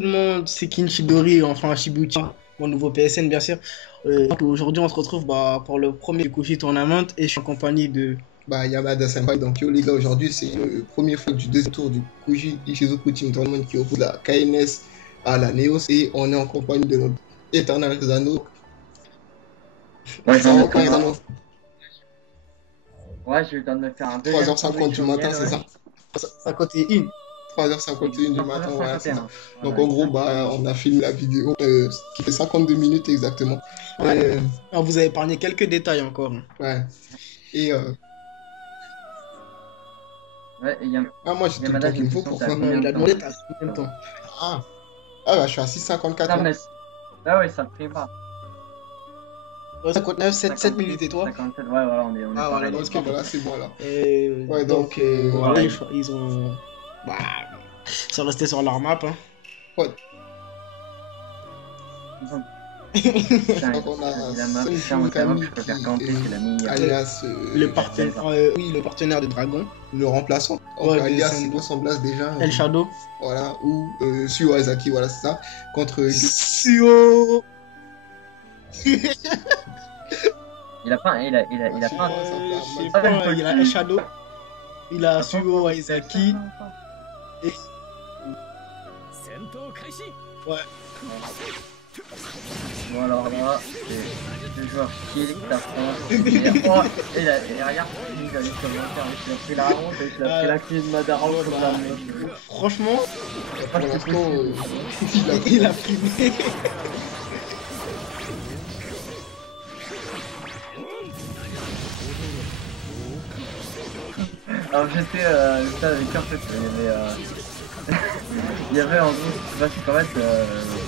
tout le monde, c'est Kinshidori, enfin Shibuchi, mon nouveau PSN bien sûr. Donc, aujourd'hui on se retrouve pour le premier Kushi Tournament et je suis en compagnie de... Yamada Senpai. Donc, yo, les gars, aujourd'hui, c'est le premier fight du deuxième tour du Kuji Ishizoku Team Tournament qui oppose la KNS à la Neos. Et on est en compagnie de notre éternel Zano. Ouais, Ça j'en ai va, fait frère un. Zano? Ouais, j'ai eu le temps de me faire un deuxième 3h50 du matin, c'est ça? À côté une. 3h51 du matin, ouais, c'est ça. 3h51. Donc, en gros, on a filmé la vidéo qui fait 52 minutes exactement. Ouais. Alors, vous avez épargné quelques détails encore. Ouais. Et Ouais, et moi, j'ai tout le Yamada, temps j'ai qu'il une me faut question, pour t'as ça. Non, combien il de a temps? demandé t'as combien de temps. Ah, bah, je suis à 6h54 Non, là. mais... Ah ouais, ça me fait pas. 59, 7 minutes et toi? 57, ouais, voilà, on est Ah voilà, pareil. donc Ok, voilà, c'est bon là. Ouais, donc donc, voilà, pareil. ils ont... Bah, ils sont restés sur leur map. Hein. ouais. Putain, Donc, on a il a ma... Putain, Senju moi, c'est la map que Kami je préfère qui camper, c'est la mini. alias Le partenaire, oui, le partenaire de Dragon. le remplaçant. Ouais, Donc, de alias, c'est Senju. quoi son blast déjà? El Shadow. Voilà, ou Suo Aizaki, voilà, c'est ça. Contre Suo. Il a pas, il a Je sais pas. pas, ça fait un Je sais match. pas, il a El Shadow. Il a Suo Aizaki. Et... Ouais. Bon, alors là, c'est le joueur qui t'affronte. Et regarde, il a pris la honte, il a pris la clé de Madara comme ça, mec. Franchement, Pour l'instant, il a pris. Alors j'étais avec lui, en fait, il y avait en gros,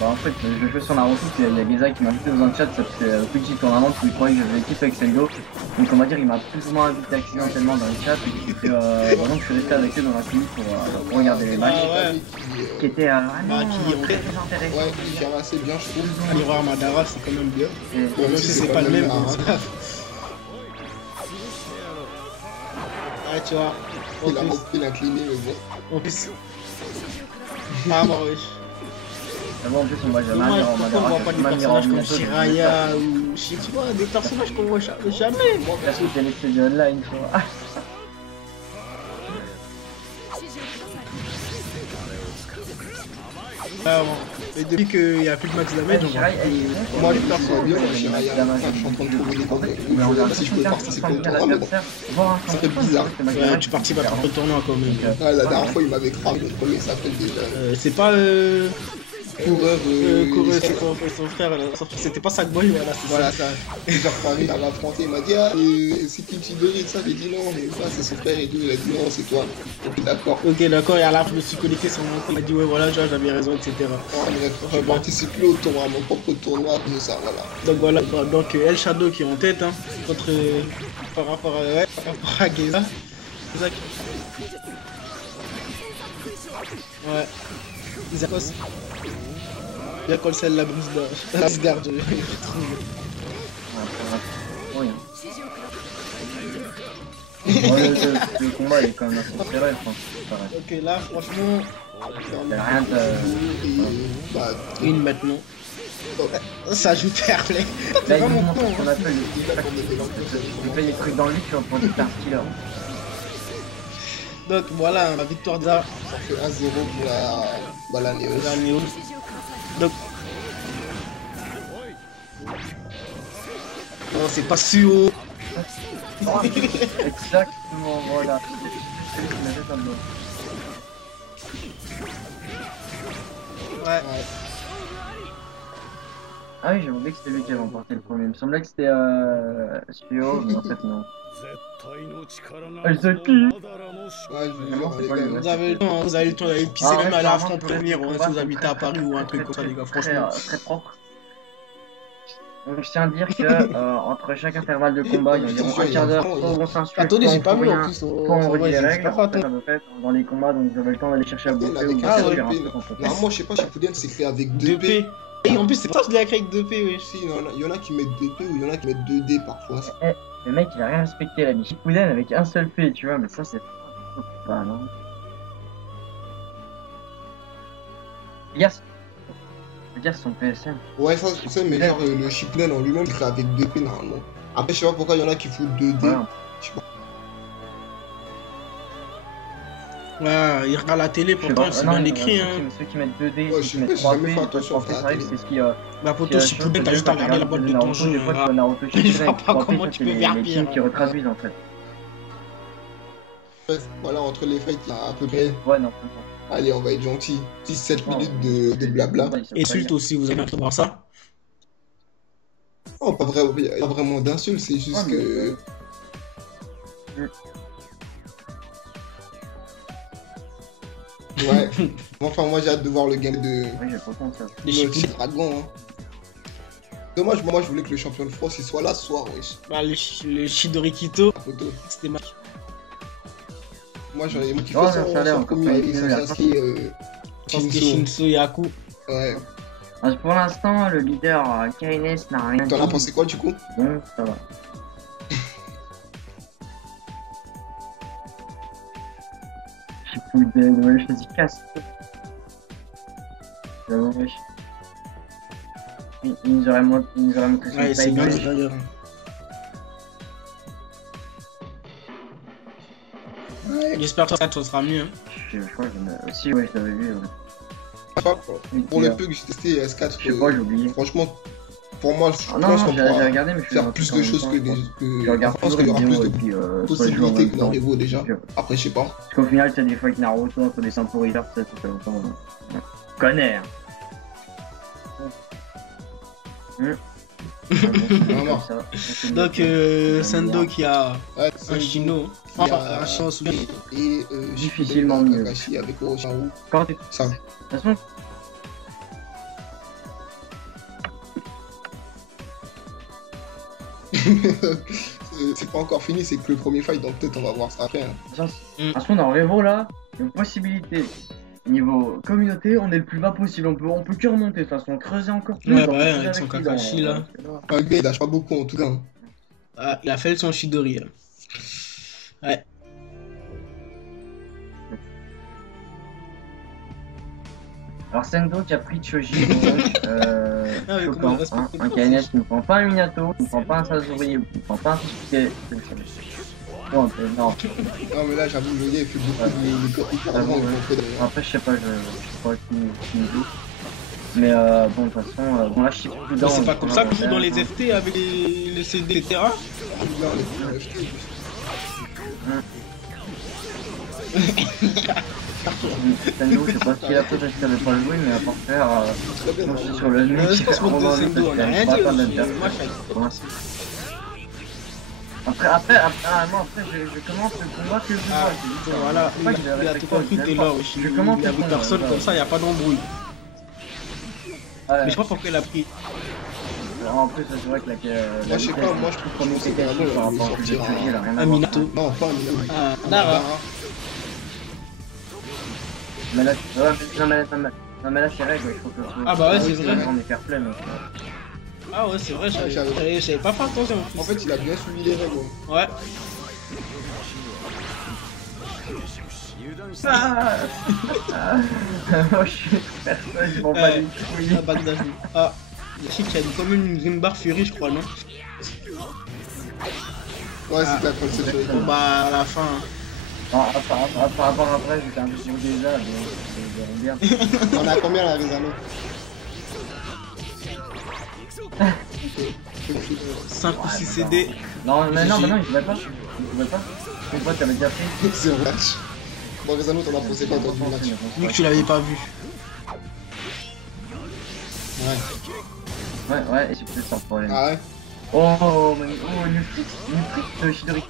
en fait, je jouais sur Naruto, puis il y a Geza qui m'a invité dans un chat, ça fait petit tournament, puis il croyait que j'avais l'équipe avec Selgo, donc on va dire il m'a plus ou moins invité accidentellement dans le chat, et puis vraiment je suis resté avec eux dans la clinique pour regarder les matchs, qui étaient vraiment très intéressants. ouais, qui gère assez bien, je trouve. Aller voir Madara, c'est quand même bien. Et- Même si c'est pas le même. Ouais, tu vois. Il a repris l'incliné, mais bon. En plus. Ah, bah oui. Ah bon, en plus on voit jamais Dommage, en pourquoi on voit pas des personnages comme Shiraya ou tu vois, des personnages qu'on voit jamais. Moi perso j'ai laissé du online, tu vois. Ah, bon. Et depuis qu'il n'y a plus de max damage, on voit plus. Moi, je me vois bien, moi, Shiraya, je suis en train de trouver des contacts. Si je peux participer au tournoi, mais bon. Ça fait bizarre. Ouais, tu participes à ton tournoi quand même. Ouais, la dernière fois, il m'avait cramé, le premier s'appelle déjà. C'est pas Coureur, Coureur, c'est son frère, là. C'était pas Sackboy, voilà, c'est voilà, ça. Genre, Paris, il m'a affronté, il m'a dit, ah, c'est Kinshidori, ça. J'ai dit non, mais ça, c'est son frère et tout. Il a dit non, c'est toi. Ok, d'accord. Ok, d'accord, et à la fin, je me suis connecté sur mon compte, il a dit ouais, voilà, j'avais raison, etc. Bref, j'ai participé au tournoi, à mon propre tournoi, comme ça, voilà. Donc voilà, donc El Shadow qui est en tête, hein, contre, par rapport à Geza. Geza qui... Ouais, Isakos. Bien qu'on celle la brise de garde, je trouve. Le combat est quand même assez serré, je pense. Ok, là, franchement, Il y a rien de... Bah, une maintenant. Ça joue Fairplay. Là, C'est il nous vraiment montre con. ce qu'on appelle il fait des trucs dans le lit, tu vas prendre un killer. Donc voilà, la victoire d'A. ça fait 1-0 pour la Néo. La Néo. Donc. Non, c'est pas Suo. Exactement, voilà. Ouais. Ah oui, j'ai oublié que c'était lui qui avait remporté le premier. Il me semblait que c'était Shio, mais en fait non. Aizaki. Ouais, je vous Vraiment, jure, c'est les pas gars. lui, ouais. Vous avez le temps, hein, vous avez le temps d'aller pisser Ah, même ouais, à la clairement, fin tous les première, combats si vous sont habitez à Paris ou un truc comme ça, les gars, franchement. Très propre. Donc, je tiens à dire que entre chaque intervalle de combat, il y a environ un quart d'heure, soit on s'insulte, Attendez, soit j'ai on pas fout vu en rien, plus. soit on redit les règles. Pas En fait, dans les combats, donc j'avais le temps d'aller chercher à bouffer ou Avec de un seul sortir un P. truc entre temps. Normalement, je sais pas, Shippuden, c'est créé avec 2 P. 2P. Et en plus, c'est pas ça, je l'ai écrit avec 2P, oui. Si, il y en a qui mettent 2 P ou il y en a qui mettent 2 D parfois. Le mec, il a rien respecté, il a mis Shippuden avec un seul P, tu vois, mais ça, c'est pas, non. Yes. dire son PSN. Ouais, ça, je sais, mais genre le chiplet en lui-même, il serait avec 2P normalement. Après, je sais pas pourquoi il y en a qui foutent 2D. Voilà. Je sais pas. Ouais, il regarde la télé, pourtant c'est bien écrit. Hein. Ceux qui mettent 2D, Ouais, ceux qui je sais mettent pas, j'ai jamais 3D, fait attention c'est à la vrai que télé. c'est ce qui. Bah, poto, si tu peux, t'as juste à regarder la boîte de ton jeu. Des fois, tu vois Naruto Je Shippuden vois avec pas 3D, comment ça, tu c'est peux faire les pire. films qui retraduisent en fait. Bref, voilà, entre les fights, il y a à peu près. Ouais, non, Allez, on va être gentil. 6-7 non. minutes de blabla. Insulte aussi, vous avez envie de voir ça. Oh, pas vraiment d'insultes, c'est juste que. Ouais. Enfin, moi j'ai hâte de voir le game de. Oui, j'ai pas compris ça. Les Naughty Shippuden. Dragon. Hein. Dommage, moi je voulais que le champion de France il soit là ce soir, wesh. Bah, le Shidorikito, La photo. c'était mal. Moi j'aurais aimé qu'il Oh, fasse ça a l'air son encore premier pas avec été son nul, Sasuke Sasuke, Shinso. Shinso, Yaku. Ouais. Pour l'instant, le leader KNS n'a rien T'en as dit. pensé quoi du coup? Donc, ça va. Shippuden, ouais, je te dis casse. Ouais. Il nous aurait montré son Ouais, c'est bien taille. d'ailleurs. Ouais. J'espère que ça sera mieux. Hein. Je crois que j'en ai aussi, ouais, je l'avais vu. Ouais. Je sais pas, pour le peu que j'ai testé S4, Je sais pas, j'ai oublié. franchement, pour moi, je Ah, pense non, qu'on j'ai pourra regardé, mais je faire plus de choses que des. Je regarde Je pense toujours qu'il y les aura plus vidéos de et puis soit je joue en possibilités même que dans temps. les veaux déjà. Donc, Après, je sais pas. parce qu'au final, t'as des fois avec Naruto entre des ceintures hiver, ça fait longtemps. Ouais. Connais, hein. Vraiment. Donc, Sendo qui a Ouais, un Shino. Enfin, un Shino souvenir. Et Difficilement Shippuden, mieux. Kakashi avec Orochimaru. Quand t'es. Ça. De toute façon, C'est pas encore fini, c'est que le premier fight, donc peut-être on va voir ça après. Hein. de toute façon, dans Revo là, il y a une possibilité. Niveau communauté, on est le plus bas possible. On peut que remonter de toute façon, creuser encore plus. Ouais, on bah peut ouais, creuser avec son lui, Kakashi, là. Un gars, il lâche pas beaucoup en tout cas. Hein. Ah, il a fait son Shidori. Là. Ouais. Alors Sendo qui a pris Choji, Ah oui, Choquant, comment hein, respecter un le KNS qui ne prend pas un Minato, qui ne prend pas un Sasori, qui ne prend pas un Sasuke. Bon, non. Non, mais là, j'avoue, le gars, il fait beaucoup de copies carrément. Après, je sais pas qui joue. Mais bon, de toute façon, bon là, je suis plus Mais dans. c'est pas comme ça qu'on joue dans les FT avec les CD, etc. Sendo, je sais pas s'il a fait parce qu'il avait pas joué, mais à part faire. Moi, je suis sur le mec. Je pense que de Sendo, on a rien dit. Moi, je commence le combat que je Ah, vois. voilà, C'est pas que il a tout compris, t'es là, wesh. Je commence Il a le vu combat, personne, voilà. comme ça, il n'y a pas d'embrouille. Ouais. Mais je sais pas pourquoi il a pris. En plus, c'est vrai que la. Moi, je sais pas, moi, je trouve premier que c'est Kakashi vraiment par lui rapport au sortir Choji, il a rien à Un voir. Minato. Non, pas un Minato. Ah, Nara. Mais là, ouais, non, mais là, c'est règle, il faut que. Ah bah ouais, c'est vrai. On est fair play, mais. Ah ouais, c'est vrai, j'avais pas fait attention. En fait, il a bien suivi les règles. Ouais. Ah moi, je suis personne, je m'en bats les couilles. Ah, Bagdad. Ah, je sais qu'il y a comme une Grimbar Fury, je crois, non? Ouais, c'était la conception. Bon, bah, à la fin. Par rapport après, j'étais un peu sur déjà, mais bien. On a combien la Rizano 5 ou 6 CD. Non, mais non, il pouvait pas. Une fois, t'avais déjà pris. C'est un match. Bon, Rizano, t'en as pensé quoi, toi, du match? Vu que tu l'avais pas vu. Ouais, et c'est peut-être ça le problème. Ah ouais? Oh, mais une frite de Shidori.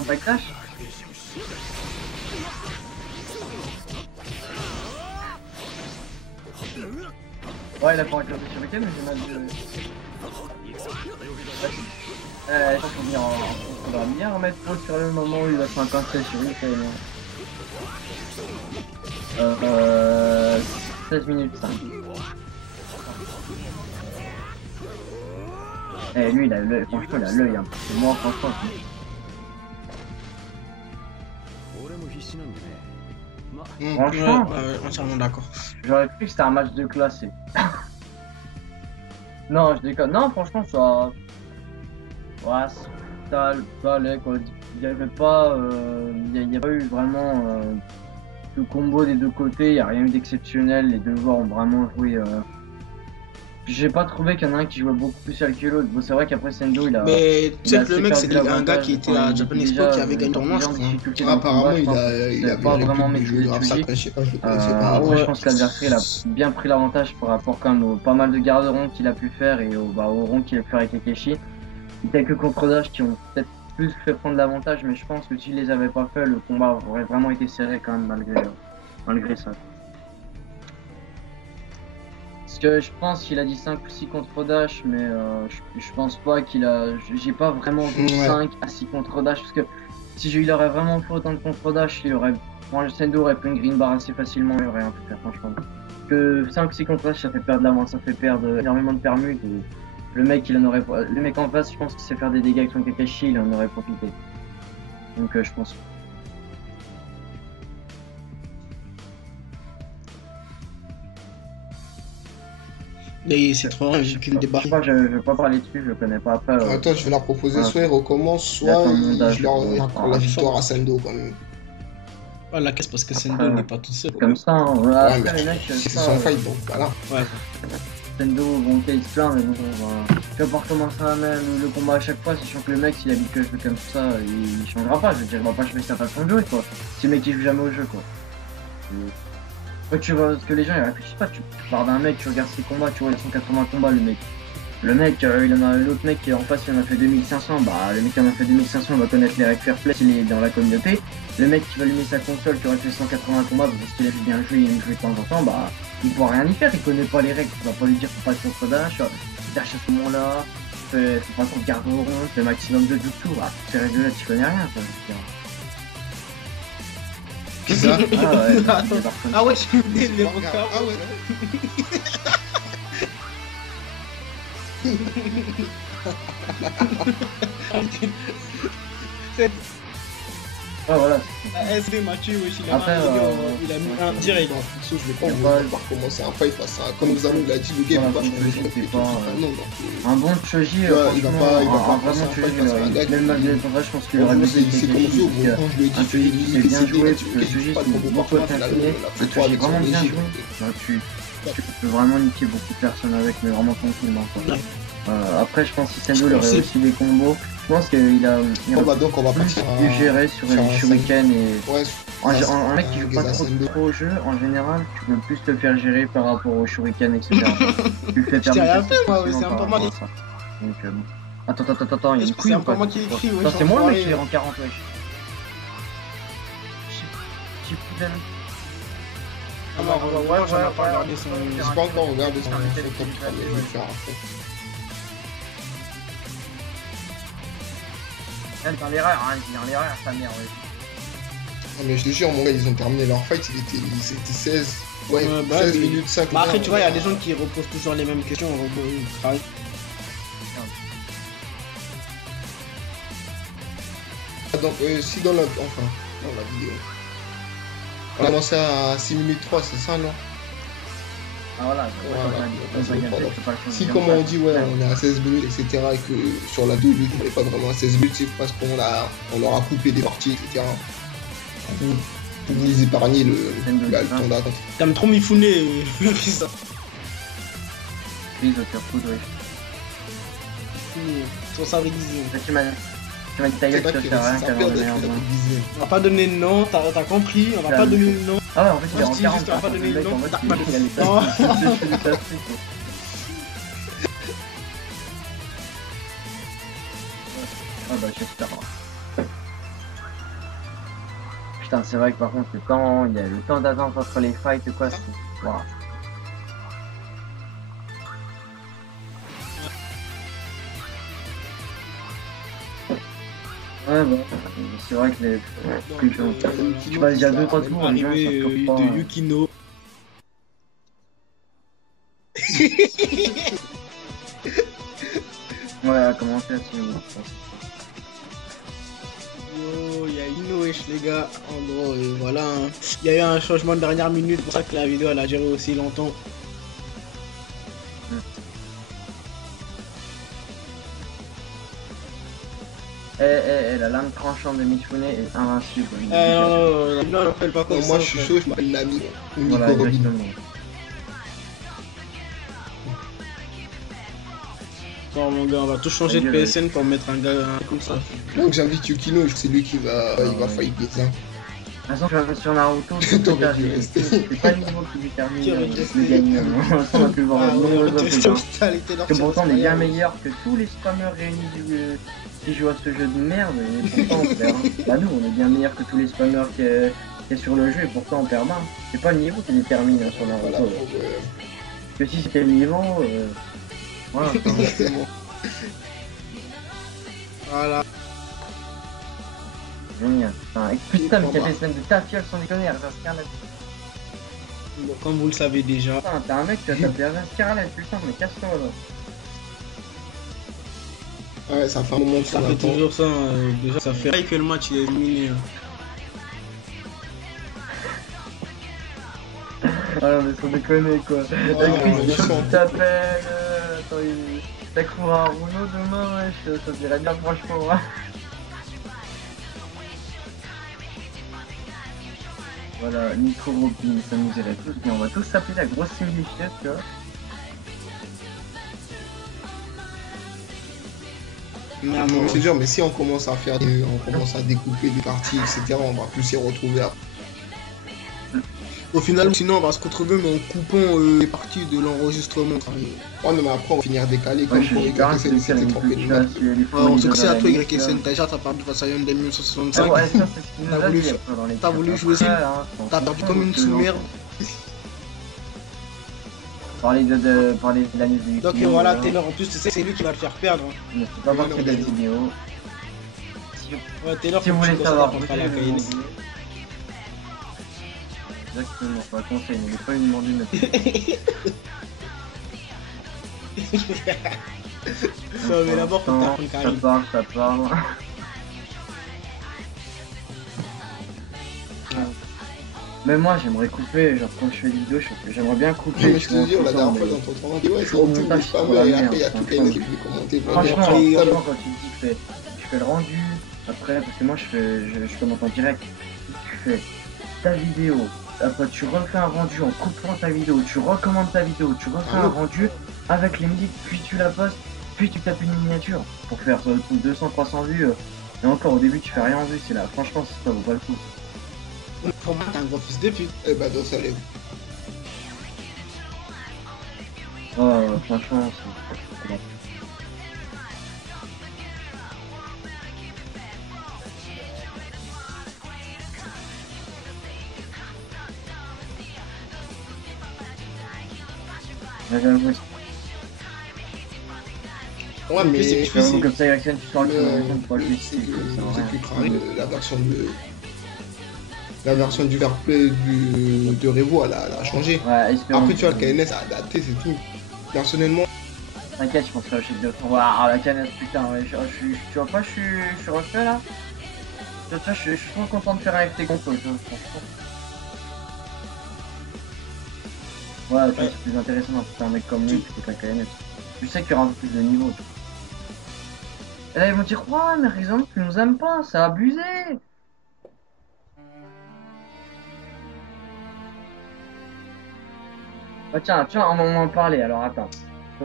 Un backlash. Ouais, il a pas un club sur lequel, mais j'ai mal de. Je pense qu'on vient on va bien remettre trop sur le moment où il a 57 sur lui, c'est 16 minutes 5. Eh, lui, il a l'œil, franchement, il a l'œil, hein. C'est moi, franchement. Franchement, entièrement d'accord. j'aurais cru que c'était un match de classé. Non, je déconne. Non, franchement, ça. Ouais, ça allait quoi. Il n'y avait pas. Il y a pas eu vraiment de combo des deux côtés. Il n'y a rien eu d'exceptionnel. Les deux joueurs ont vraiment joué. J'ai pas trouvé qu'il y en a un qui jouait beaucoup plus seul que l'autre. Bon, c'est vrai qu'après Sendo, il a. Mais tu sais a que le assez mec, perdu c'était un gars l'avantage. qui était à Japan Expo qui avait gagné le tournoi, je crois. Apparemment, il a pas vraiment maîtrisé grave ça, Tsuji. après, je sais pas, je le connaissais pas. Après, ouais. je pense que l'adversaire il a bien pris l'avantage par rapport quand même aux pas mal de garde-ronds qu'il a pu faire et au rond qu'il a pu faire avec Akeshi. Quelques contre-dash qui ont peut-être plus fait prendre l'avantage, mais je pense que s'il les avait pas fait, le combat aurait vraiment été serré quand même malgré ça. Parce que je pense qu'il a dit 5 ou 6 contre-dash, mais je pense pas qu'il a. J'ai pas vraiment vu 5 à 6 contre-dash, parce que si il aurait vraiment fait autant de contre-dash, Sendo aurait pris une green bar assez facilement, il aurait rien pu faire, franchement. Que 5 ou 6 contre-dash, ça fait perdre l'avance, ça fait perdre énormément de permutes. Et le mec en face, je pense qu'il sait faire des dégâts avec son Kakashi, il en aurait profité. Donc je pense. Et c'est trop vrai, j'ai qu'une débarque. Je vais pas parler dessus, je connais pas. Après, Attends, je vais leur proposer soit ils recommencent, soit je leur accorde la victoire à Sendo quand même. Ah, la caisse parce que Sendo n'est pas tout seul. Comme ça, hein. Après les mecs, c'est son fight donc voilà. Ouais. Sendo, bon, il se plaint, mais bon, tu vas pas recommencer le combat à chaque fois, sachant que le mec, s'il a dit que je joue comme ça, il changera pas. Je veux dire, il va pas changer sa façon de jouer, quoi. C'est le mec qui joue jamais au jeu, quoi. Tu vois, ce que les gens ils réfléchissent pas, tu pars d'un mec, tu regardes ses combats, tu vois, ils sont 180 combats, le mec. Le mec, il en a l'autre mec qui en face, il en a fait 2500, bah le mec qui en a fait 2500, il va connaître les règles fair play s'il est dans la communauté. Le mec qui va allumer sa console, qui aurait fait 180 combats parce qu'il a bien joué, il aime jouer de temps en temps, bah il pourra rien y faire, il connaît pas les règles, tu vas pas lui dire faut pas de contre-dash, dash à ce moment-là, faut pas qu'on garde au rond, fais maximum de jutsu, bah toutes ces règles là tu connais rien, quoi. C'est ça. Ah ouais, je connais les regards. Ah ouais. Ah voilà. SD Mathieu, wesh, il a mis un direct. Je vais pas vous recommencer un fight face à. Comme Xanon l'a dit, le gars il va pas changer. Un bon Choji, il va pas vraiment Choji, même malgré le combat, je pense qu'il aurait dû c'est comme Zo, quand je le dis, un Choji qui s'est bien joué, parce que Choji pas c'est beaucoup affiné, le Choji vraiment bien joué. Tu peux vraiment niquer beaucoup de personnes avec, mais vraiment tranquillement. Après, je pense que Sendo il aurait aussi des combos. Je pense qu'il a donc on va partir plus géré sur les shurikens et ouais, un mec qui joue pas trop au jeu, en général, tu peux plus te faire gérer par rapport aux shurikens, etc. Tu le fais perdre. C'est un peu mal. Donc attends, il y a une couille C'est ou pas? un peu moi qui l'écris, ouais. C'est moi le mec qui est en 40, wesh. Alors, ouais, j'en ai pas regardé son. J'ai pas encore regardé son top 3, mais je vais faire après. Elle est dans l'erreur, hein, il est dans l'erreur, sa mère, ouais. Non mais je te jure, mon gars, ils ont terminé leur fight, c'était 16. Ouais, 16 minutes 5. Bah après, tu vois, il y a des gens qui reposent toujours les mêmes questions. Donc, si dans la vidéo. On a commencé à 6 minutes 3, c'est ça, non? Ah voilà, si comme on dit, ouais, on est à 16 minutes, etc., et que sur la 2 lutte, on n'est pas vraiment à 16 minutes, c'est parce qu'on leur a coupé des parties, etc. Pour vous épargner le temps d'attente. T'aimes trop Mifune, ça. Oui, Dr. Food, oui. Son sabre aiguisé. Tu m'as dit ta gueule, tu vas faire rien, on va pas donner le nom, t'as compris, on va pas donner le nom. Ah ouais, en fait, il est en 40, on va pas donner le nom. Ah bah j'espère. Putain, c'est vrai que par contre, il y a le temps d'attente entre les fights et quoi, c'est... Voilà. Ouais, bon, c'est vrai que les... Tu vas déjà 2-3 tours, les gens ils savent pas... de Yukino. Ouais, à commencer à suivre, je pense. Yo, il y a une wesh les gars. En gros, voilà. Hein. Il y a eu un changement de dernière minute, c'est pour ça que la vidéo elle a duré aussi longtemps. La lame tranchante de Mifune est invincible. Non, j'appelle pas comme ça. Moi je suis chaud, je m'appelle Nami. Voilà, exactement. Bon, mon gars, on va tout changer de PSN pour mettre un gars comme ça. Donc j'invite Yukino, c'est lui qui va, il va fight les uns. De toute façon, sur Naruto, c'est pas le niveau qui détermine le gagnant. On a pu le voir que pourtant on est bien meilleur que tous les spammers réunis qui jouent à ce jeu de merde, et pourtant on perd. Bah nous, on est bien meilleur que tous les spammers qui est sur le jeu, et pourtant on perd mal. C'est pas le niveau qui détermine sur Naruto. Voilà, que si c'était le niveau, voilà. C'est bon. Voilà. Génial. Putain, mais quel PSN de ta fiole sans déconner, Erza Scarlet. Bon, comme vous le savez déjà. Putain, t'es un mec, tu as tapé Erza Scarlet, putain, mais casse-toi là. Ouais, ça fait un moment que ça fait toujours ça. Déjà, ça fait que le match il est éliminé. Hein. Ah non, mais sans déconner quoi. Christian qui t'appelle. Attends, t'as couru à Runo demain, wesh, ça dirait bien franchement. Hein. Voilà, Nitro Grouping, ça nous irait tous bien. On va tous s'appeler la grosse simplifiette, tu vois. Non, c'est dur, mais si on commence à faire on commence à découper des parties, etc., on va plus s'y retrouver après. Au final, sinon on va se retrouver mais en coupant les parties de l'enregistrement. Ouais, mais après on va finir décalé comme pour YSN, c'était trompé de mal. On se sait à toi YSN, déjà t'as perdu face à Hyundai 1965. T'as voulu jouer ça, t'as perdu comme une sous-merde. Parler de la news du donc voilà, Taylor en plus tu sais c'est lui qui va le faire perdre. Mais c'est pas parti de la vidéo. Ouais, Taylor, si vous voulez savoir, contre la KNS. Exactement, pas conseil, mais pas une demande de non mais d'abord faut que ça parle. Mais moi j'aimerais couper, genre quand je fais des vidéos, j'aimerais bien couper. Mais je te dis, la dernière fois dans ton travail, ouais, c'est au montage, pas mal, et après il y a tout qui est commenté. Franchement, quand tu dis que je fais le rendu, après, parce que moi je commente en direct, tu fais ta vidéo. Après tu refais un rendu en coupant ta vidéo, tu recommandes ta vidéo, tu refais un rendu avec les musiques, puis tu la postes, puis tu tapes une miniature pour faire 200-300 vues. Et encore au début tu fais rien en vue, c'est là, franchement ça vaut pas le coup. Pour moi t'es un gros fils de pute. Eh bah donc ça l'est. Oh franchement c'est... Ouais, mais c'est plus comme ça, Ericsson, tu sors la version du Fairplay de Revo, elle a changé. Ouais, après, tu vois, le KNS a adapté, c'est tout. Personnellement. T'inquiète, je pense que je suis de waouh, la KNS, putain, ouais, tu vois pas, je suis refait là. Tu vois, je suis trop content de faire avec tes consoles, franchement. Ouais, c'est plus intéressant d'être un mec comme lui que ta KNS. Je sais qu'il y aura un peu plus de niveau. Et là, ils vont dire, ouais, mais Horizon, tu nous aimes pas, c'est abusé. Bah tiens, on va en parler, alors attends.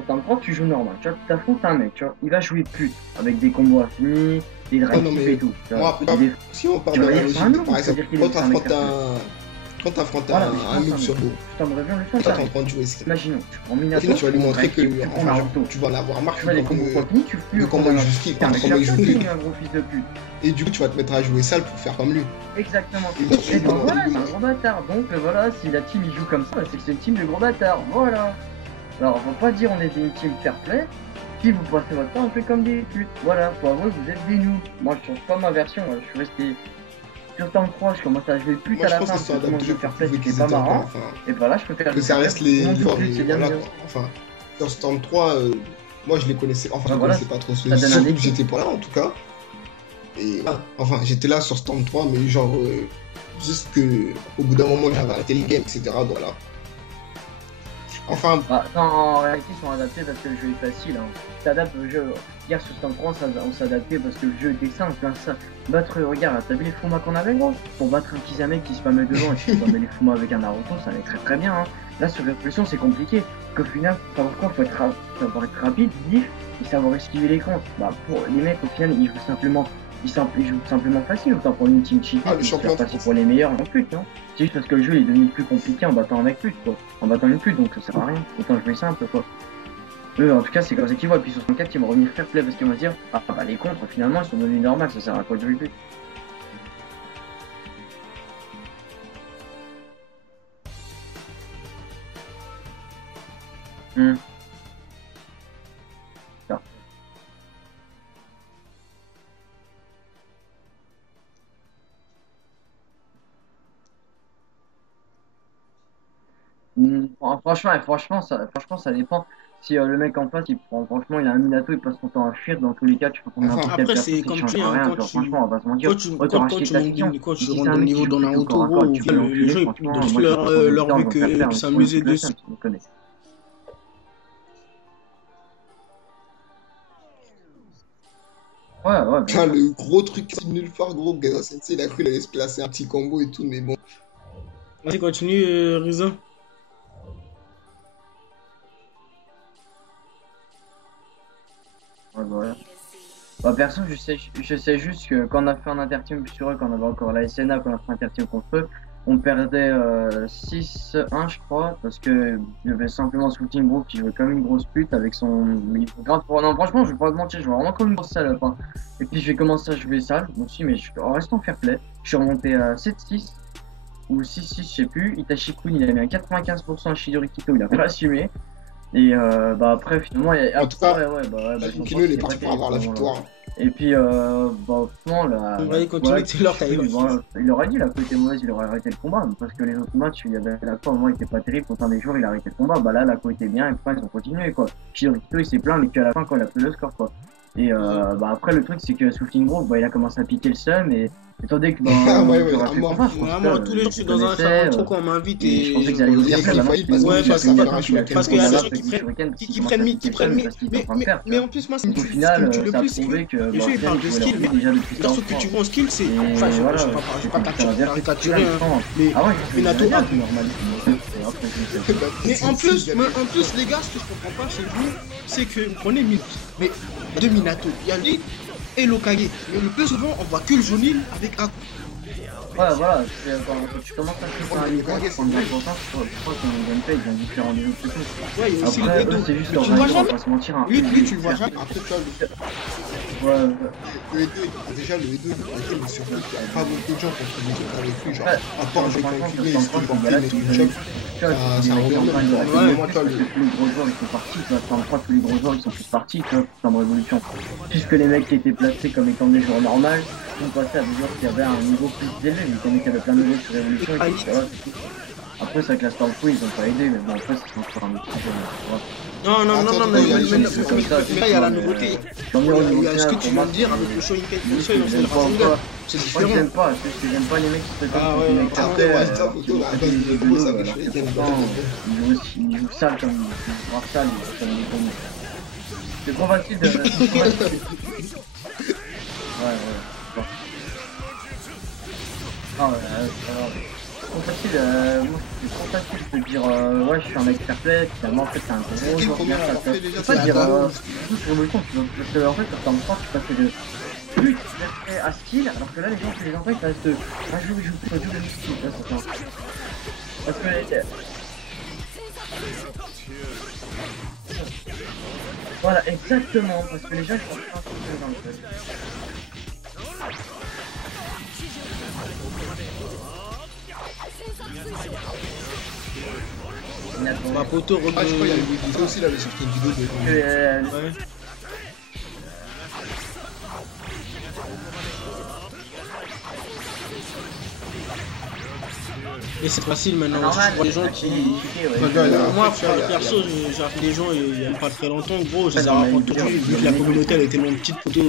Quand tu joues normal, tu vois, t'affrontes un mec, tu vois, il va jouer pute, avec des combos infinis, des drives et tout. Moi, si on parle de la logique, par exemple, quand t'affrontes un noob sur l'eau, toi t'es en train de jouer ça. Imaginons, tu prends Minato, tu vas lui montrer que tu vas l'avoir marqué de comment il joue skill, comment il joue plus. Et du coup tu vas te mettre à jouer sale pour faire comme lui. Exactement. Et donc voilà, c'est un gros bâtard. Donc voilà, si la team il joue comme ça, c'est que c'est une team de gros bâtards. Voilà. Alors faut pas dire on est une team fair play. Si vous passez votre temps, on fait comme des putes. Voilà, faut avouer que vous êtes des noobs. Moi je change pas ma version, je suis resté sur temps 3, je commence à jouer pute à la fin parce que tout le monde veut faire play, c'était pas marrant. Et voilà, je peux faire que ça reste les enfin sur Storm 3 moi je les connaissais, enfin je connaissais pas trop ceux que j'étais pas là en tout cas. Et enfin, j'étais là sur Storm 3, mais genre, juste que au bout d'un moment, j'avais arrêté le game, etc. Donc voilà. Enfin. Non, en réalité, ils sont adaptés parce que le jeu est facile. Hein. Tu t'adaptes au jeu. Hier sur Storm 3, on s'est adapté parce que le jeu était simple. Hein, ça. Battre, regarde, t'as vu les Fuma qu'on avait, gros? Pour battre un Kisame qui se met devant et qui met les Fuma avec un Naruto, ça allait très très bien. Hein. Là, sur Révolution, c'est compliqué. Qu'au final, savoir quoi, faut savoir être rapide, vif et savoir esquiver les comptes. Bah, pour les mecs, au final, ils jouent simplement facile, autant pour une team cheat, c'est facile pour les meilleurs en pute, non? C'est juste parce que le jeu est devenu plus compliqué en battant un mec pute, quoi. En battant une pute, donc ça sert à rien. Autant jouer simple, quoi. Eux, en tout cas, c'est comme ça qu'ils voient. Et puis sur 64, ils vont revenir fair play parce qu'ils vont se dire, ah bah les contres, finalement, ils sont devenus normaux, ça sert à quoi de jouer pute? Franchement, ça dépend. Si le mec en face, franchement, il a un Minato, il passe son temps à fuir. Dans tous les cas, tu peux prendre n'importe quelle Après, personne c'est qui comme change tu es, rien. Franchement, on va se mentir. quand tu rentres dans le niveau dans Naruto, les gens ils donnent tout leur but que s'amuser dessus. Ouais. Putain, le gros truc nulle part, gros, Gaza Sensei, il a cru qu'il allait se placer un petit combo et tout, mais bon. Vas-y, continue, Riza. Ouais. Bah, perso, je sais juste que quand on a fait un interteam sur eux, quand on avait encore la SNA, quand on a fait un interteam contre eux, on perdait 6-1, je crois, parce que il y avait simplement Shooting Group qui jouait comme une grosse pute avec son. Non, franchement, je vais pas te mentir, je vois vraiment comme une grosse salope. Hein. Et puis, je vais commencer à jouer sale. Bon, si, mais en restant fair play, je suis remonté à 7-6 ou 6-6, je sais plus. Itachi Kun, il a mis un 95% à Shidori Kito, il a pas assumé. Et bah après finalement en tout cas Kino il est parti pour avoir la victoire. Et puis bah franchement là il aurait dit la faute était mauvaise, il aurait arrêté le combat parce que les autres matchs il y avait la fois au moins il était pas terrible, autant des jours il a arrêté le combat, bah là la faute était bien et puis ils ont continué quoi. Shidorito il s'est plaint mais qu'à la fin quand il a plus le score quoi. Et bah après le truc c'est que Shooting Group bah il a commencé à piquer le seum et étant donné que moi tous les jours je suis dans un salon trop qu'on m'invite et je pensais que j'allais dire parce qu'il y a des gens qui prennent mais en plus moi c'est au final ça a prouvé que les gens ils parlent de skill mais dans ce que tu vois en skill c'est enfin je vais pas caricaturer mais Minato a mais en plus les gars ce que je comprends pas chez vous c'est que vous prenez mais deux Minato il y a lui et l'Okage. Mais le plus souvent, on voit que le Jonin avec Aku. Voilà, quand tu commences à faire un niveau, tu prends de l'importance, je crois que ton gameplay, ils ont différents niveaux de puissance. Ouais, il y a aussi après, le Edo. C'est juste tu le vois jamais. On va se mentir. Hein. Lui, tu le vois jamais. Après, tu vois, le Edo, déjà, le Edo, il me surprend qu'il n'y a pas beaucoup de gens qui ont joué avec lui. Genre, à part avec Configné, il s'était porté, mais le job, ça revient même. Tous les gros joueurs, ils sont partis. Tous les gros joueurs, ils sont tous partis, tu vois, dans Révolution. Puisque les mecs qui étaient placés comme étant des joueurs normaux, sont passés à des joueurs qui avaient un niveau plus élevé, mais comme il y avait plein de niveaux sur Révolution, et puis, après ça classe pas le coup, ils ont pas aidé, mais bon après c'est encore un autre sujet. Non, mais là il y a la nouveauté. Il y a ce que tu viens de dire avec le show c'est différent. Moi j'aime pas les mecs qui se font ils jouent sale comme sale, c'est trop facile de... Trop facile, moi c'est trop facile de dire ouais je suis un mec fair play, finalement en fait c'est un gros joueur bien fair. Je peux pas dire surtout sur Révolution, parce que en fait quand t'en sens tu passes de plus à skill, alors que là les gens qui les envoient ils passent de un jour ils jouent plus, un jour ils jouent skill, là c'est ça. Parce que voilà exactement, parce que les gens ils sont pas dans le jeu. Ma poteau je crois qu'il y a une vidéo aussi, il avait sorti une vidéo de... Ouais. Et c'est facile maintenant, je vois les gens qui... Moi, perso, j'ai appris des gens il n'y a pas très longtemps, gros, je les ai rencontrés, vu que la communauté elle était mon petite poteau.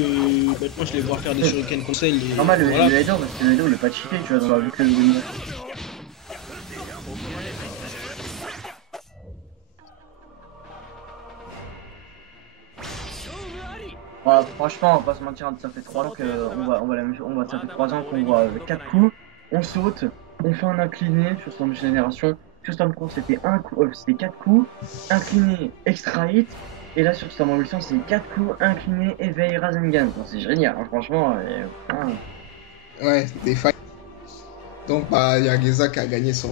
maintenant je les vois faire des shuriken conseils. Normal, le voilà. Edo, parce que le Edo il est pas cheaté, tu vois, vu que le voilà, franchement, on va pas se mentir, ça fait 3 ans que ça fait 3 ans qu'on voit 4 coups, on saute, on fait un incliné sur son génération. Sur Storm Pro c'était c'était 4 coups, incliné, extra hit, et là sur Storm Evolution c'est 4 coups, incliné, éveil, Rasengan. Bon, c'est génial, hein, franchement. Ouais, des fights. Donc bah il y a Geza qui a gagné son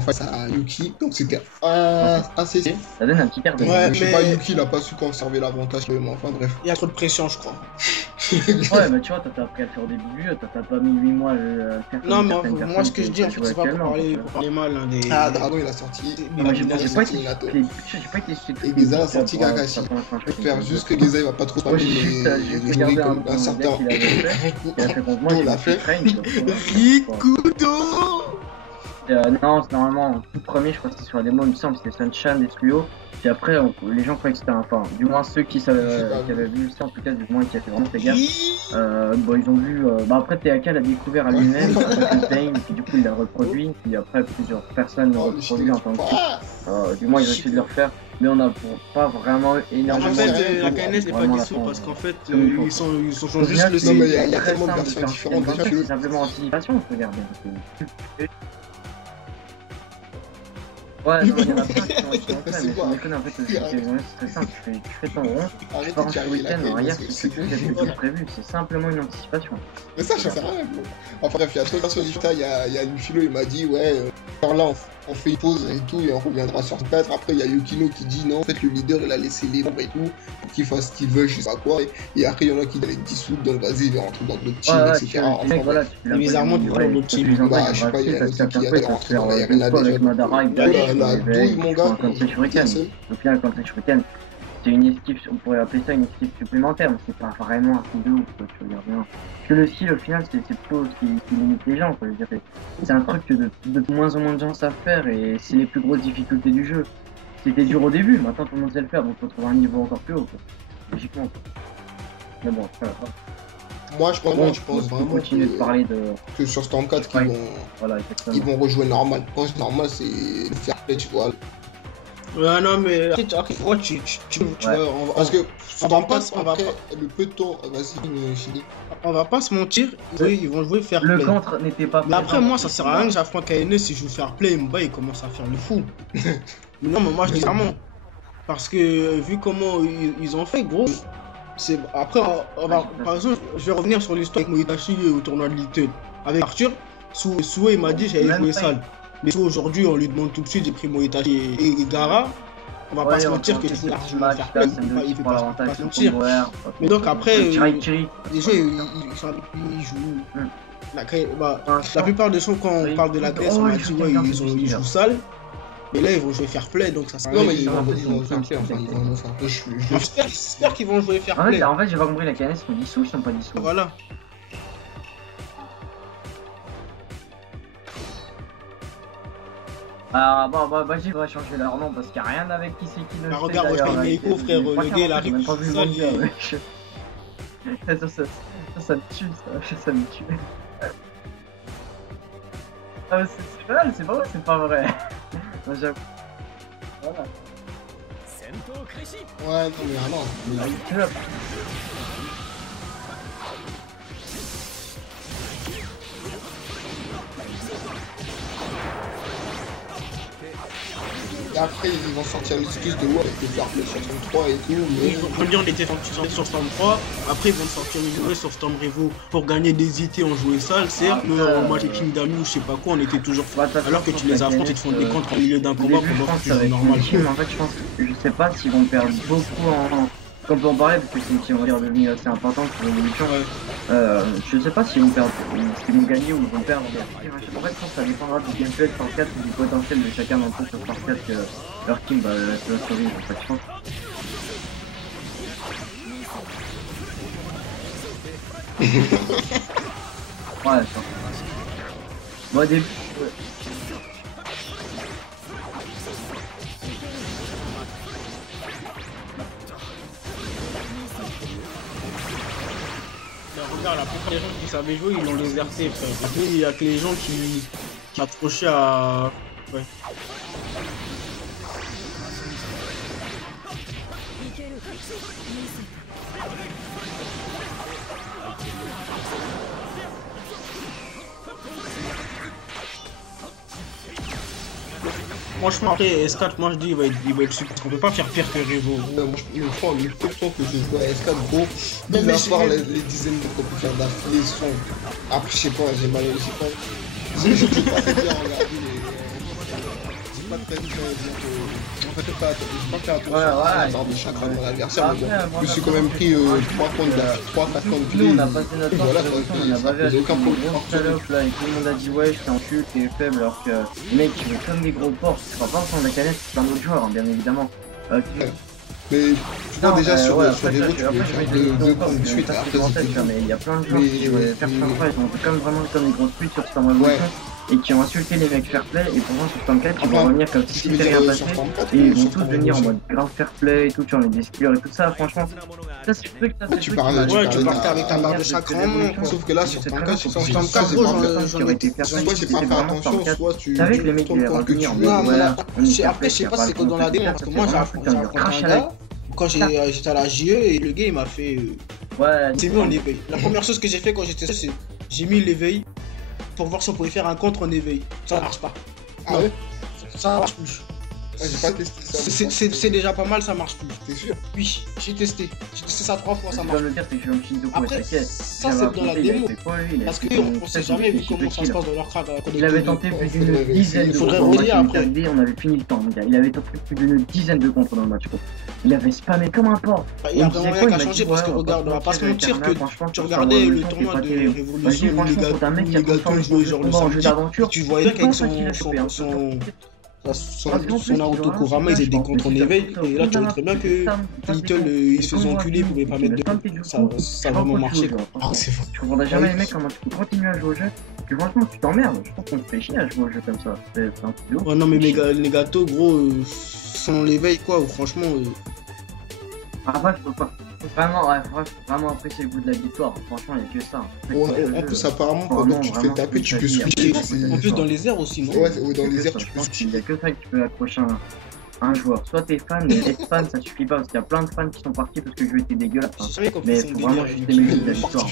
fight à Yuki, donc c'était assez simple. Ça donne un petit air de Ouais, je sais pas, Yuki il a pas su conserver l'avantage, mais enfin bref. Il y a trop de pression, je crois. Ouais, bah tu vois, t'as appris à le faire au début du jeu, t'as pas mis 8 mois à le faire. Non, mais moi ce que je dis, en fait, c'est pas pour parler mal hein, des. Ah, Dragon il a sorti. Moi j'ai pas été Et Geza a sorti Kakashi. J'espère juste que Geza il va pas trop parler les joueurs comme un certain. Il l'a fait. Rikudo. Non, c'est normalement tout premier, je crois que c'était sur la démo, il me semble, c'était Sunchan, des tuyaux. Puis après, les gens croyaient que c'était enfin, du moins ceux qui avaient vu ça, en tout cas, du moins qui a fait vraiment fait gaffe. Bon, ils ont vu. Bah après, TAK l'a découvert à lui-même, Bane, puis du coup, il l'a reproduit. Puis après, plusieurs personnes l'ont reproduit en tant que. Du moins, ils ont essayé de le refaire. Mais on n'a pas vraiment énormément. En fait, la KNS n'est pas dissous parce qu'en fait, ils sont juste le Non, mais il y a tellement de versions différentes. C'est simplement anticipation, je regarde. Ouais, non, il y en a plein qui sont faits, mais sans déconner, en fait, c'est très simple, tu fais ton rond, tu pars sur le week-end, en arrière, c'est ce que tu prévu, c'est simplement une anticipation. Mais ça, je sais rien, bro. Enfin bref, il y a trop de personnes différentes, il y a Luffilo, il m'a dit, ouais, alors là, on fait une pause et tout, et on reviendra sur 4. Après, il y a Yukino qui dit, non, en fait, le leader, il a laissé les membres et tout, pour qu'ils fassent ce qu'ils veulent, je sais pas quoi, et après, il y en a qui allaient dissoudre, donc vas-y, il va rentrer dans d'autres teams, etc. Enfin, voilà, bizarrement, tu prends d'autres teams. Bah, je sais pas, il y en a qui allaient rentrer dans la Yarena déjà. La douille, mon gars. Au final, quand c'est Shuriken, c'est une esquive, on pourrait appeler ça une esquive supplémentaire, mais c'est pas vraiment un coup de ouf, quoi, tu regardes bien. Parce que le skill, au final, c'est plutôt ce qui limite les gens, quoi, je veux dire. C'est un truc que de moins en moins de gens savent faire, et c'est les plus grosses difficultés du jeu. C'était dur au début, maintenant tout le monde sait le faire, donc on trouve un niveau encore plus haut, quoi. Logiquement, quoi. Mais bon, moi, je pense vraiment continuer de parler que sur Storm 4, ils vont rejouer normal. Je pense que normal, c'est le fair play, tu vois. Ouais, non, mais tu vois, parce que on va pas le peu de temps, vas-y, Chili. On va pas se mentir, ils vont jouer fair play. Le contre n'était pas. Mais après, moi, ça sert à rien que j'affronte KNS si je joue fair play, Mba il commence à faire le fou. Non, mais moi je dis clairement. Parce que vu comment ils ont fait, gros. Après, par exemple, je vais revenir sur l'histoire avec Moitachi au tournoi de Little. Avec Arthur, Soué il m'a dit j'allais jouer sale. Mais aujourd'hui, on lui demande tout de suite, j'ai pris Moitachi et Gara. On va pas se mentir que c'est largement faire play, il peut pas se mentir. Mais donc après, les gens ils jouent. La plupart des gens, quand on parle de la Grèce, on a dit ouais, ils jouent sale. Mais là, ils vont jouer fair play, donc ça sert à rien. Non, mais ils vont faire play, enfin, ils vont faire play. J'espère qu'ils vont jouer fair play. En fait, j'ai pas compris, la KNS sont dissous ou ils sont pas dissous? Voilà. Ah bah j'y vais changer leur nom parce qu'il n'y a rien avec qui c'est qui le fait. Regarde, Meiko, frère, le gars, il arrive tout seul. Ça me tue, ça me tue. Ah, c'est vrai, c'est pas vrai, c'est pas vrai. Voilà. Ouais, non, mais vraiment. Et après, ils vont sortir l'excuse de ouais, avec le fair play sur Storm 3 et tout. Mais... Ils vont dire on était sur Storm 3, après ils vont sortir une jouer sur Storm Revo pour gagner des IT en jouer sale, certes, mais en match King Dami ou je sais pas quoi, on était toujours alors que tu les affrontes, ils te font des contres au milieu d'un combat pour voir que tu joues normal. En fait, je pense que je sais pas s'ils vont perdre beaucoup en. Comme on peut en parler, parce que c'est une team devenue assez importante pour l'évolution. Je sais pas s'ils vont perdre, s'ils vont gagner ou ils vont perdre. En fait, je pense que ça dépendra du gameplay de Storm 4 ou du potentiel de chacun d'entre eux sur Storm 4 que leur team va survivre. En fait, je pense. Ouais, ça. Bon, au début. regarde, la plupart des gens qui savaient jouer, ils l'ont déserté, frère. Après, il y a que les gens qui accrochaient à... Ouais. Franchement, après S4, moi je dis il va être super. On peut pas faire pire que Revo. Moi, le peu de temps que je joue à S4, gros, mis à part les dizaines de qu'on peut faire d'affilée, sont. Après, je sais pas, j'ai mal, je sais pas. J'ai pas très bien regardé les. J'ai pas très bien en fait, j'ai pas fait attention à la barre de chakra de mon adversaire, mais bon, je me suis quand même pris 3-4 ans de clé. Nous, on a passé notre temps Voilà, sur le quoi, on a pas vu j'ai aucun problème. là, et tout le monde a dit ouais, j'étais en chute, t'es faible, alors que les mecs, ils jouent comme des gros porcs. Tu vas pas entendre la canette, c'est un autre joueur, hein, bien évidemment. Mais tu vois déjà sur Revo, tu peux faire deux points de suite, après mais il y a plein de joueurs qui jouaient faire plein de fois, ils ont fait vraiment comme des grosses putes sur Storm Revolution. Et qui ont insulté les mecs fair play, et pourtant sur Storm 4 ils vont revenir comme si c'était rien passé, et ils vont tous venir en mode grave fair play et tout, tu vois, des skillers et tout ça, franchement, ça c'est le truc, ça c'est tu partais avec ta barre de chakra en main, sauf que là sur Storm 4, sur Storm 4, j'en ai soit j'ai pas fait attention, soit tu savais que les mecs ils allaient revenir en mode voilà, après je sais pas si c'est que dans la démo, parce que moi j'ai affronté un gars, quand j'étais à la JE, et le gars il m'a fait... Ouais, c'est mis en éveil. La première chose que j'ai fait quand j'étais c'est j'ai mis l'éveil pour voir si on pouvait faire un contre en éveil. Ça marche pas. Ah ouais? Ça marche plus. J'ai pas testé ça. C'est déjà pas mal, ça marche plus. T'es sûr? Oui, j'ai testé. J'ai testé ça 3 fois, ça marche. le dire, c'est que je suis un après, ça c'est dans la démo. Parce qu'on sait jamais vu comment ça se passe dans leur crâne. Il avait tenté plus d'une dizaine de faudrait relire après. On avait fini le temps, gars. Il avait tenté plus d'une dizaine de contres dans le match. Il avait spammé comme un porc. Il y a vraiment rien qu'à changer parce que regarde, on va pas se mentir que tu regardais le tournoi de Révolution où les gâteaux jouaient genre le samedi. Tu voyais qu'avec son Naruto Kurama, ils étaient contre en éveil, et là tu vois très bien que Little il se faisait enculer, il pouvait pas mettre de ça a vraiment marché quoi. C'est vrai. Tu comprendrais jamais les mecs comment tu peux continuer à jouer au jeu. Puis franchement tu t'emmerdes, je pense qu'on te fait chier à jouer au jeu comme ça. C'est un truc de ouf. Ouais non mais les gâteaux gros sans l'éveil quoi, franchement après je peux pas. Vraiment, ouais, faut vraiment apprécier le goût de la victoire. Franchement, il n'y a que ça. En plus, apparemment, pendant que tu te fais taper, tu peux switcher. En plus, dans les airs aussi, non? Ouais, dans les airs, tu peux switcher. Il n'y a que ça que tu peux accrocher un joueur. Soit t'es fan, mais être fan, ça suffit pas. Parce qu'il y a plein de fans qui sont partis parce que le jeu était dégueulasse. Mais il faut vraiment juste aimer le goût de la victoire.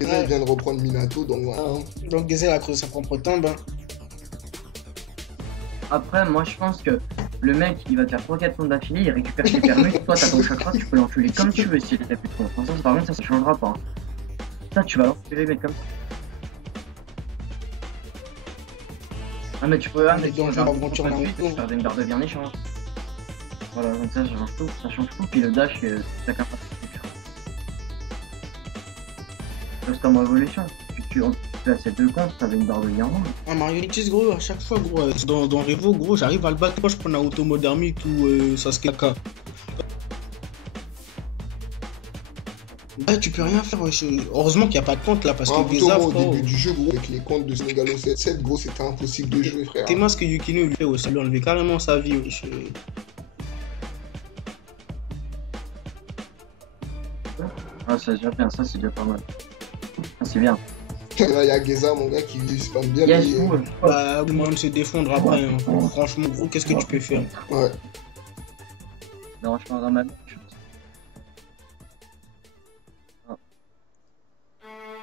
Geza vient de reprendre Minato, donc voilà. Donc Geza a creusé sa propre tombe. Après, moi je pense que le mec il va te faire 3-4 tombes d'affilée, il récupère ses permis, toi t'as ton chakra, tu peux l'enculer comme tu veux si t'as plus de compte. Ça, par contre, ça changera pas. Ça, tu vas l'enculer, mec, comme ça. Ah, mais tu peux faire des faire une barre de bien échange. Voilà, donc ça change tout, puis le dash, c'est ta capacité. C'est comme Révolution. Tu as ces deux comptes, t'avais une barre de bien moins. Ah, Marionnettes, gros, à chaque fois, gros, dans Revo, gros, j'arrive à le battre. Moi, je prends Naruto Modern Meat ou Sasuke Kaka. Là, tu peux rien faire, wesh. Heureusement qu'il n'y a pas de compte là, parce que Geza, au début du jeu, gros, avec les comptes de Sénégalo 7-7, gros, c'était impossible de jouer, frère. T'es mince que Yukino lui fait, wesh, ça lui a enlevé carrément sa vie, wesh. Ah, c'est déjà bien, ça c'est déjà pas mal. Ah, c'est bien. Là, il y a Geza, mon gars, qui spamme bien. Bah, moyen de se défendre après, hein. Franchement, gros, qu'est-ce que tu peux faire? Ouais. Non, je pense vraiment.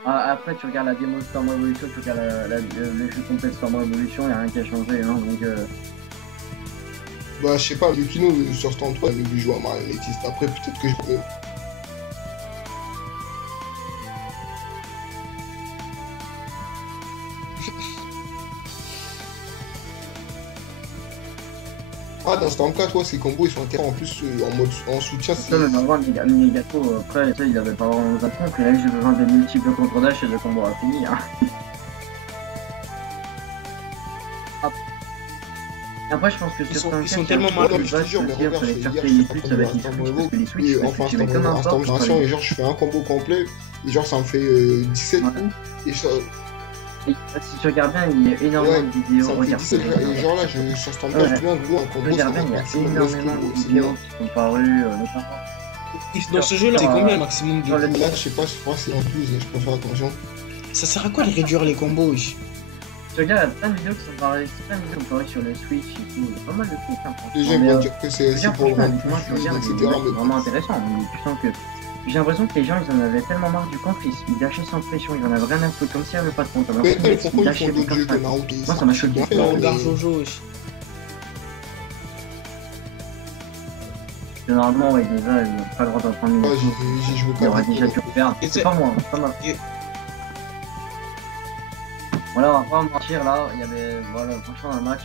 Après, tu regardes la démo Storm Revolution, tu regardes le jeu complet de Storm Revolution, il n'y a rien qui a changé, hein, donc... Bah, je sais pas, Yukino sur Storm 3, il veut jouer à marionnettiste. Après, peut-être que je peux... Ah, dans Storm 4, ouais, ces combos ils sont intéressants. En plus, en soutien, c'est. Ça, le Norvan, Negato, après, ça, il avait pas vraiment besoin de contre. Et là, j'ai besoin de multiples contre-dash et de combos à finir. Après, je pense que Ils sur sont tellement mal. Ouais, je te jure, mais regarde, les hier, faire je les fais switches un avec combo les à switches, parce que les switches, Et parce enfin, que tu mets comme un instant porc, génération, et genre, je fais un combo complet, et genre, ça me fait 17 Ouais. coups, et ça, Et si tu regardes bien, il y a énormément de vidéos. ça me fait Regarde, 17 coups, et genre là, sur ce temps-là, je viens de voir un combo, ça regarde bien, me il y a maximum 9 énormément coups, de c'est bien. vidéos qui sont parues, notamment. Dans ce jeu-là, c'est combien le maximum de Genre, le- coups? Là, je sais pas, je crois que c'est en 12, je peux faire attention. Ça sert à quoi de réduire les combos, wesh? Tu regardes, il y a plein de vidéos qui sont parues, plein de vidéos qui sont parues sur le Switch et tout. Il y a pas mal de trucs, hein, franchement. Les gens ils Mais, vont dire que c'est regarde, pour le franchement, rendre moi, plus je regarde, fluide, c'est etc. vraiment intéressant. Mais tu sens que j'ai l'impression que les gens, ils en avaient tellement marre du contre, ils lâchaient sans pression, ils en avaient rien à foutre, comme s'il n'y avait pas de compte. Mais pourquoi ils font d'autres jeux que Naruto? Moi, ça m'a choqué. Bien fait, Non, hein, regarde mais- Jojo, wesh. Généralement, ouais, déjà, ils n'ont pas le droit d'en prendre une. Ouais, j'ai joué Il pas aurait beaucoup. déjà dû le perdre. Et C'est pas moi, c'est pas moi. Et- Voilà, on va pas mentir là, il y avait, voilà, franchement, dans le match,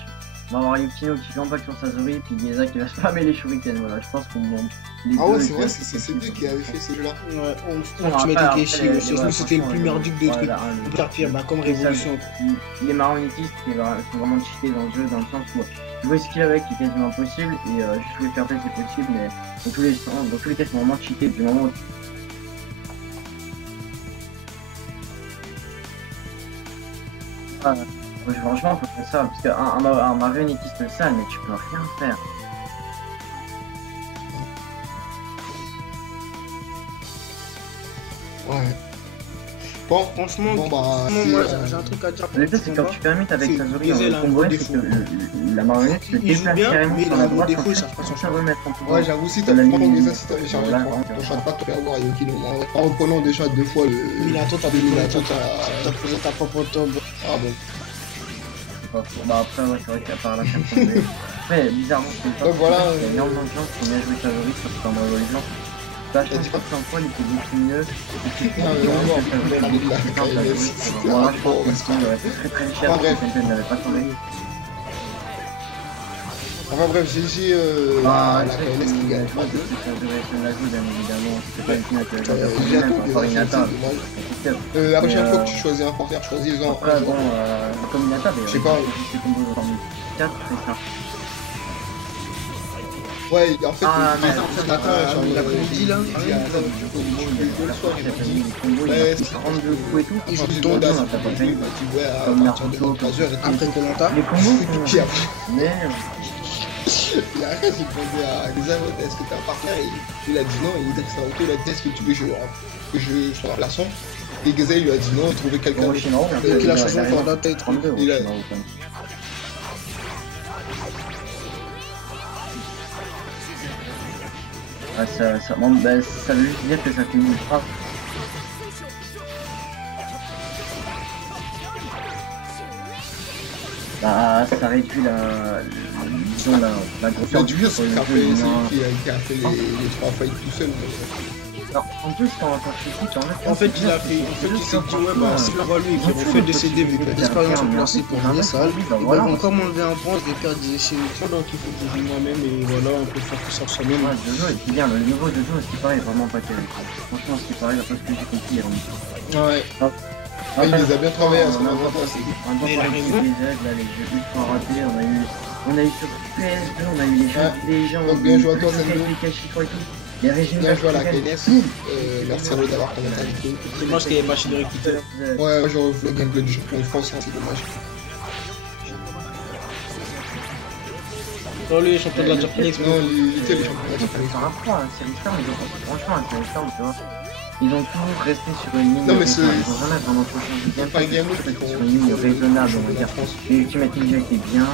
on va avoir Yukino qui fait un back sur Sazori, puis Geza qui va spammer les shurikens. Voilà, je pense qu'on. Ah ouais, c'est vrai, c'est lui qui avait fait ce jeu-là. Ouais, on Après, tu m'as dit qu'il après, c'est ouais, nous, c'était le plus franchement, merdique de trucs. voilà, Hyper pire, bah comme Et ça, Révolution. les marionettistes qui sont vraiment cheatés dans le jeu, dans le sens où jouer skill avec est quasiment impossible, et juste jouer fair play c'est possible, mais dans tous les cas, c'est vraiment cheaté du moment où. Ah, ouais, franchement, faut faire ça, parce qu'un marionnettiste sale, mais tu peux rien faire. Ouais. Bon, Franchement, bon bah, moi c'est. j'ai un truc à dire. Le truc, c'est que quand tu permets avec c'est Sazori en Diesel a un combo, gros c'est défaut. que la marionnette se Il joue déplace bien, carrément mais il sur a la un gros droite défaut, sans ça se passe sans remettre en combo. Ouais, j'avoue, si De t'as la vraiment ligne. déjà, si t'avais chargé Voilà. ton chat pas, t'aurais avoir Yokino. En reprenant déjà 2 fois le. Minato, t'as Minato, t'as posé ta propre tombe. Ah bon. Bah après, ouais, c'est vrai qu'à part la carte tombée. Après, bizarrement, c'est pas. Donc voilà, Il y a énormément de gens qui ont bien joué Sazori sur Super Mario Legends. Bah, je pense que 100 fois, il était beaucoup mieux. Non, mais vraiment, Voilà, je pense que il aurait été très très cher Enfin, si bref. Nintendo n'avait pas changé. Enfin bref, GG Ah, la KLS qui gagne. je pense que c'est la duration de la vie, bien évidemment. C'est pas une finale que J'ai attendu encore une c'est attaque. dommage. La prochaine fois que tu choisis un porteur, choisis-en Après, un bon, joueur. comme une attaque, Je sais pas. c'est combos de Formule 4, c'est ça. Ouais, en fait, Ah, mais l'après-midi, là, le soir, il m'a dit. Les combos, il Ouais, a fait 32 coups et tout. Il joue Franchement, du Donda, on ça a fait pas pas fait. il m'a dit, ouais, à Comme partir de Naruto, 23h et tout. Après Colanta. Les combos, Puis après, mais il a rien, j'ai demandé à Gizamo, est-ce que t'es un partenaire? Et il a dit non, il a dit que c'est un auto, il a dit est-ce que tu veux que je sois remplaçant? Et Geza, il lui a dit non, trouver quelqu'un bon, d'autre. Shinro, Et qu'il a changé pour la tête. 32, Il a- Shinro, quand même. Ah, bon, bah, ça veut juste dire que ça fait une frappe. Bah, ça réduit disons la grosseur Du jeu, c'est jeu, c'est lui non. qui a fait les 3 fights tout seul. Alors, en plus, quand tu écoutes, En fait, il s'est dit, ouais, bah, c'est pas lui qui refait décéder vu que l'expérience est placée pour jouer sale. Ils Voilà, peuvent encore m'enlever un point, je vais perdre des échelles. Donc il faut que je joue moi-même et voilà, on peut faire tout ça soi-même. ouais, Jojo est bien, le niveau de Jojo, ce qui paraît, est vraiment pas terrible. Franchement, ce qui paraît, d'après ce que j'ai compris, il est vraiment. Ouais. Ah, il les a bien travaillés à son avantage. On a Mais il a parlé raison. des aides, là, les jeux ultra ratés, on a eu sur PS2, on a eu les gens, Donc, bien joué à toi, Sendo. les régimes Bien joué à la d'Afrique. KNS. Merci à vous d'avoir commenté avec nous. C'est dommage qu'il n'y ait pas chez les recruteurs. Ouais, j'aurais vu le gameplay du champion de France, hein, c'est dommage. Oh, lui, champion de la Japanese, Non, il était les champions de Ils France. s'en rapprochent, hein, Série Star, franchement, la Série Star, tu vois, ils ont toujours resté sur une ligne. Non, mais c'est- ils ont jamais vraiment trop changé de Pas gameplay, un game mode, ils ils sont sur une ligne raisonnable, on va dire. Les Ultimate Ninja étaient bien,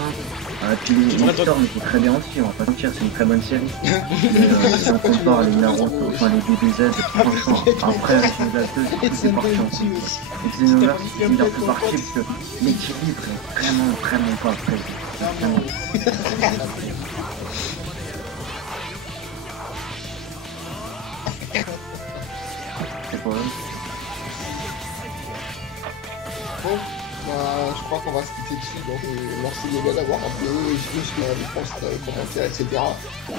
puis les Storm étaient très bien aussi, on va pas se mentir, c'est une très bonne série. Si on compare les Naruto, enfin les DBZ, franchement, après avec les Ateux, c'est parti en couille. Et Xenoverse, il leur fait partie parce que l'équilibre est vraiment pas après. Vraiment. C'est quoi Bon, bah, je crois qu'on va se quitter dessus. Donc, merci les gars d'avoir un peu suivi ce que la défense, commentaire, etc.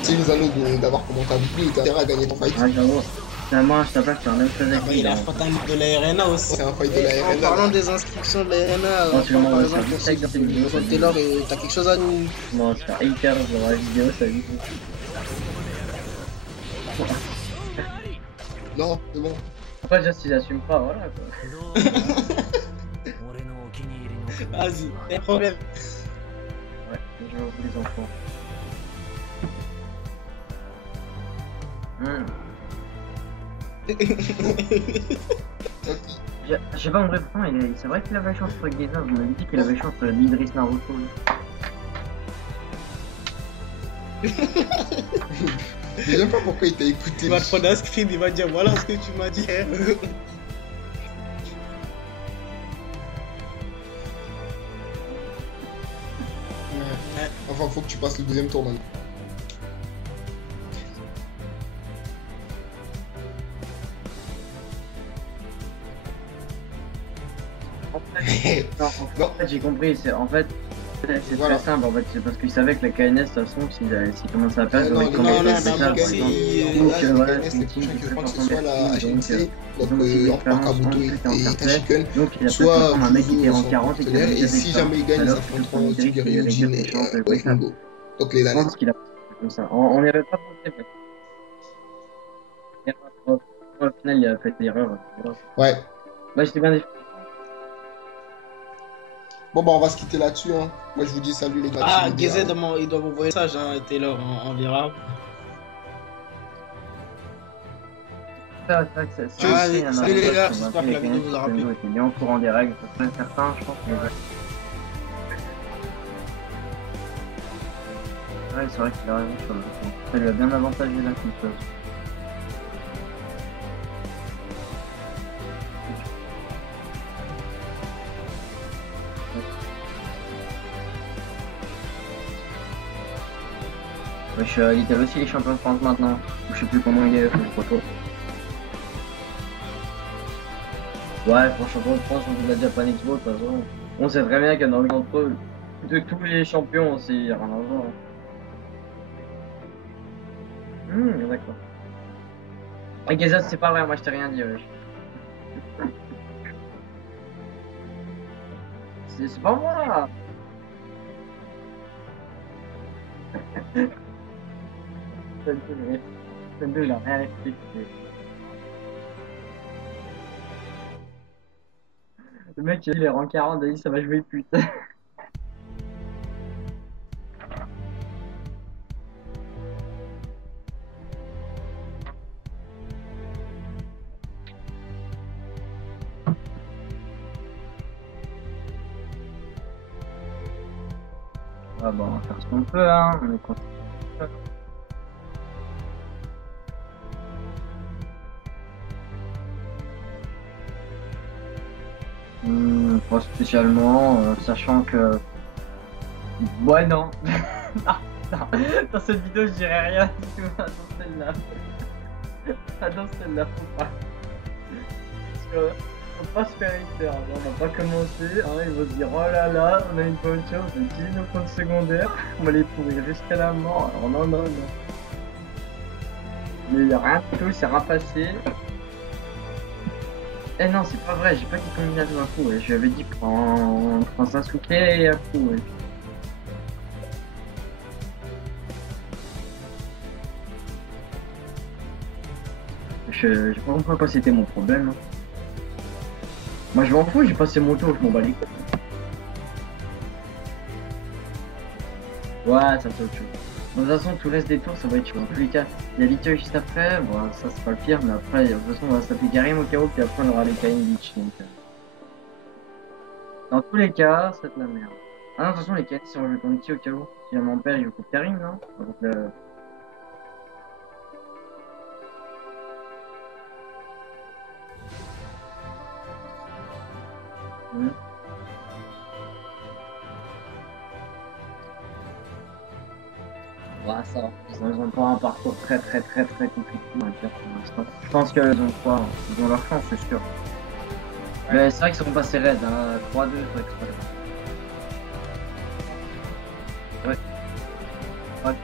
C'est les anneaux d'avoir commenté avec nous et t'as intérêt à gagner ton fight. Ouais, j'avoue. Finalement, je t'appelle, c'est un même chose avec Il a fait un de la RNA aussi. C'est un fight de la En RNA. parlant des inscriptions de la RNA, Non, tu par m'envoies exemple, ça. pour Check dans tes vidéos. Paul Taylor, t'as quelque chose à nous. Non, je fais hyper dans la vidéo, ça dit. Non, c'est bon. Après, déjà, si j'assume pas, voilà quoi. Vas-y, pas de problème. Ouais, je vous les enfants. Je sais pas, en vrai, pourtant, c'est vrai qu'il avait chance sur Geza, vous m'avez dit qu'il avait chance sur l'Idris Naruto. Je sais pas pourquoi il t'a écouté. Il va te prendre un screen, il va dire voilà ce que tu m'as dit. Enfin, faut que tu passes le deuxième tour maintenant. En fait, j'ai compris, c'est Voilà. très simple en fait, c'est parce qu'il savait que la KNS de toute façon s'il commençait à perdre, Non, il non, commençait non, à c'est perdre, pas par exemple. gagné. Donc La voilà, KNS, c'est les une team prochains qui que je peut prends, que ce s'entendre soit la avec, HNC, donc donc Orpa Kabuto et Ashiken, donc il a soit peut-être un mec qui était en son 40 et qui partenaire, avait et si jamais il gagne, ils alors affronteront que Tigre Yujin et Wakingo. Donc les je années. pense qu'il a comme ça. On n'y avait pas pensé, mais au final il a fait l'erreur. Ouais. Bah j'étais bien déçu. Bon, bah, on va se quitter là-dessus. Hein. Moi, je vous dis salut les gars. Ah, Gazet, il doit m'envoyer ça, hein, Taylor, on verra. Salut les gars, j'espère que la vidéo vous a rappelé. Il est en courant des règles, c'est très certain, je pense. Ouais, c'est vrai qu'il a raison sur le coup. Ça lui a bien avantagé là, comme chose. Wesh, il a aussi les champions de France maintenant. Je sais plus comment il est, je crois. Ouais, pour champion de France, on dit la Japan Expo, de toute façon. On sait très bien qu'il y en a entre eux. De tous les champions aussi, il n'y a rien à voir. D'accord. Et Gazette, c'est pas vrai, moi je t'ai rien dit, wesh. C'est pas moi. Sendo, il a rien expliqué. Le mec, il est rang 40, il a dit ça va jouer pute. Ah bon, on va faire ce qu'on peut, hein. On est content. Pas spécialement, sachant que... Ouais, non. Non, dans cette vidéo, je dirais rien du tout. Dans celle-là. Dans celle-là, faut pas. Parce que, faut pas se faire hater. On va pas commencer, hein, ils vont se dire, oh là là, on a une bonne chance de 10 nos comptes secondaires, on va les pourrir jusqu'à la mort. Alors non, non, non. Mais il n'y a rien du tout, c'est rapassé. Eh non, c'est pas vrai, j'ai pas dit combinaison d'un coup, je lui avais dit prends Sasuke et un coup. Ouais. Je sais pas pourquoi c'était mon problème. Hein. Moi je m'en fous, j'ai passé mon tour, je m'en bats les couilles. Ouais, ça c'est autre chose. De toute façon, tout le reste des tours, ça va être chaud. En tous les cas, il y a l'Ito juste après, bon, ça c'est pas le pire, mais après, de toute façon, on va se taper Karim au KO, puis après, on aura les Karim Beach. Donc, dans tous les cas, c'est de la merde. Ah non, de toute façon, les Karim, si on joue contre qui au KO, si elle m'empêche, je joue contre Karim, non? Donc, Ouais, ça va. Ils ont pas un parcours très compliqué, on va dire, pour l'instant. Je pense qu'ils ont quoi? Ils ont leur chance, c'est sûr. Ouais. Mais c'est vrai qu'ils sont passés raides, hein. 3-2, c'est exprès. Ouais. Ouais.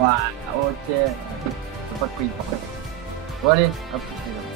Ouais, ok. pas de quoi il parle. Bon allez, à plus les gars.